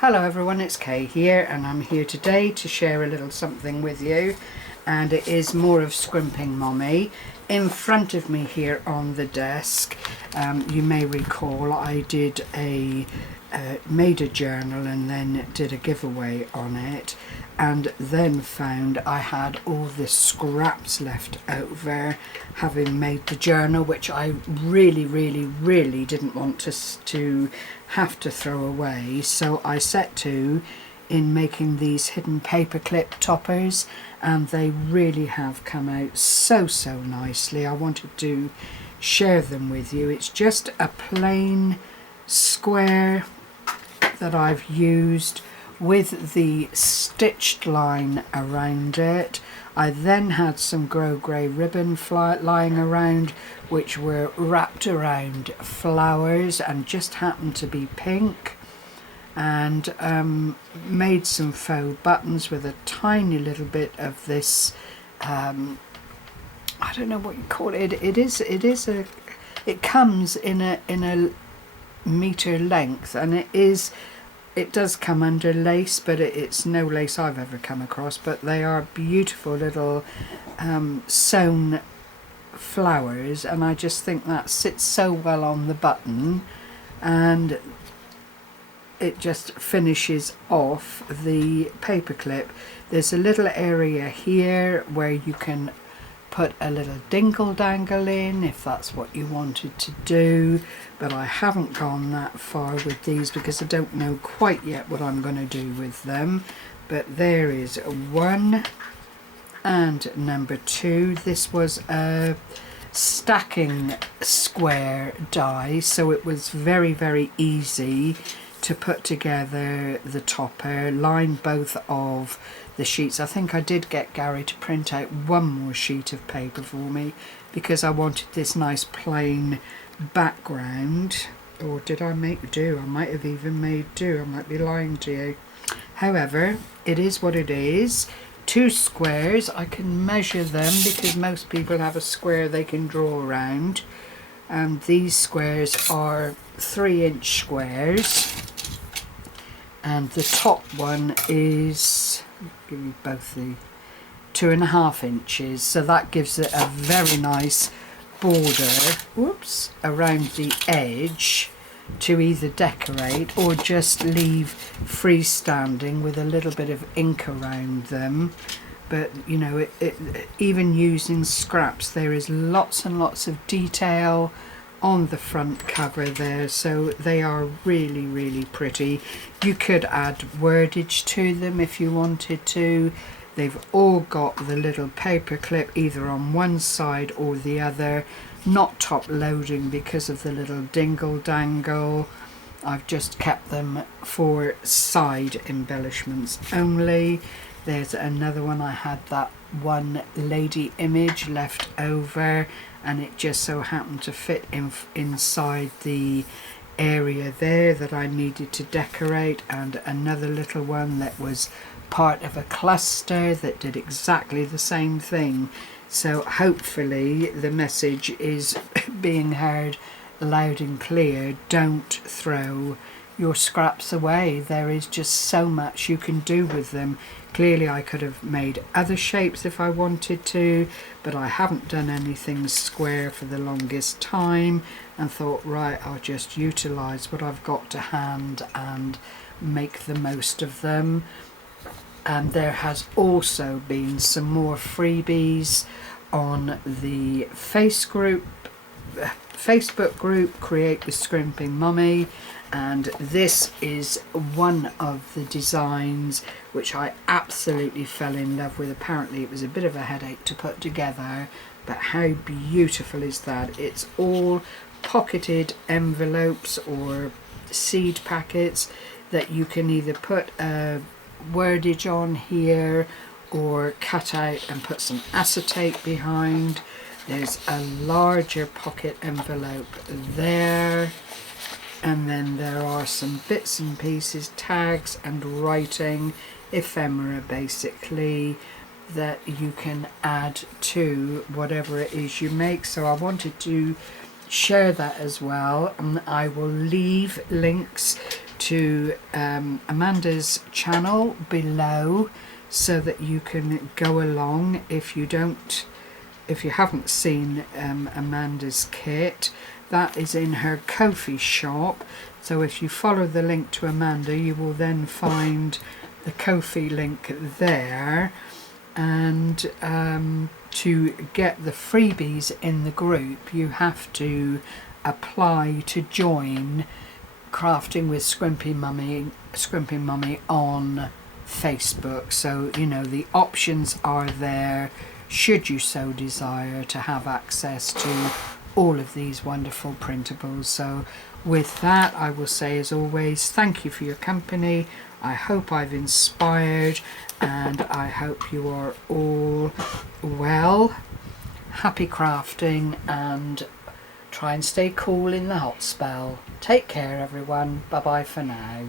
Hello everyone, it's Kay here, and I'm here today to share a little something with you, and it is more of Scrimping Mommy. In front of me here on the desk, you may recall I did made a journal and then did a giveaway on it, and then found I had all the scraps left over having made the journal, which I really didn't want to have to throw away. So I set to in making these hidden paperclip toppers, and they really have come out so nicely. I wanted to share them with you. It's just a plain square that I've used with the stitched line around it. I then had some grey ribbon lying around, which were wrapped around flowers and just happened to be pink, and made some faux buttons with a tiny little bit of this I don't know what you call it. It comes in a meter length, and it does come under lace, but it's no lace I've ever come across. But they are beautiful little sewn flowers, and I just think that sits so well on the button, and it just finishes off the paperclip. There's a little area here where you can put a little dingle dangle in if that's what you wanted to do, but I haven't gone that far with these because I don't know quite yet what I'm going to do with them. But there is one and number two. This was a stacking square die, so it was very easy to put together the topper, line both of the sheets. I think I did get Gary to print out one more sheet of paper for me because I wanted this nice plain background. Or did I make do? I might have even made do. I might be lying to you. However, it is what it is. Two squares. I can measure them because most people have a square they can draw around, and these squares are 3-inch squares, and the top one is, give you both the 2.5 inches, so that gives it a very nice border, whoops, around the edge to either decorate or just leave freestanding with a little bit of ink around them. But you know, even using scraps, there is lots and lots of detail on the front cover there, so they are really pretty. You could add wordage to them if you wanted to. They've all got the little paper clip either on one side or the other, not top loading because of the little dingle dangle. I've just kept them for side embellishments only. There's another one. I had that one lady image left over, and it just so happened to fit inside the area there that I needed to decorate, and another little one that was part of a cluster that did exactly the same thing. So hopefully the message is being heard loud and clear. Don't throw your scraps away. There is just so much you can do with them. Clearly I could have made other shapes if I wanted to, but I haven't done anything square for the longest time, and thought, right, I'll just utilize what I've got to hand and make the most of them. And there has also been some more freebies on the Facebook group Create with Scrimping Mommy, and this is one of the designs which I absolutely fell in love with. Apparently it was a bit of a headache to put together, but how beautiful is that? It's all pocketed envelopes or seed packets that you can either put a wordage on here or cut out and put some acetate behind. There's a larger pocket envelope there, and then there are some bits and pieces, tags and writing, ephemera basically, that you can add to whatever it is you make. So I wanted to share that as well, and I will leave links to Amanda's channel below so that you can go along if you haven't seen Amanda's kit. That is in her Ko-fi shop, so if you follow the link to Amanda you will then find the Ko-fi link there. And to get the freebies in the group you have to apply to join Crafting with Scrimpingmommy on Facebook. So you know the options are there should you so desire to have access to all of these wonderful printables. So with that I will say, as always, thank you for your company. I hope I've inspired, and I hope you are all well. Happy crafting, and try and stay cool in the hot spell. Take care everyone. Bye bye for now.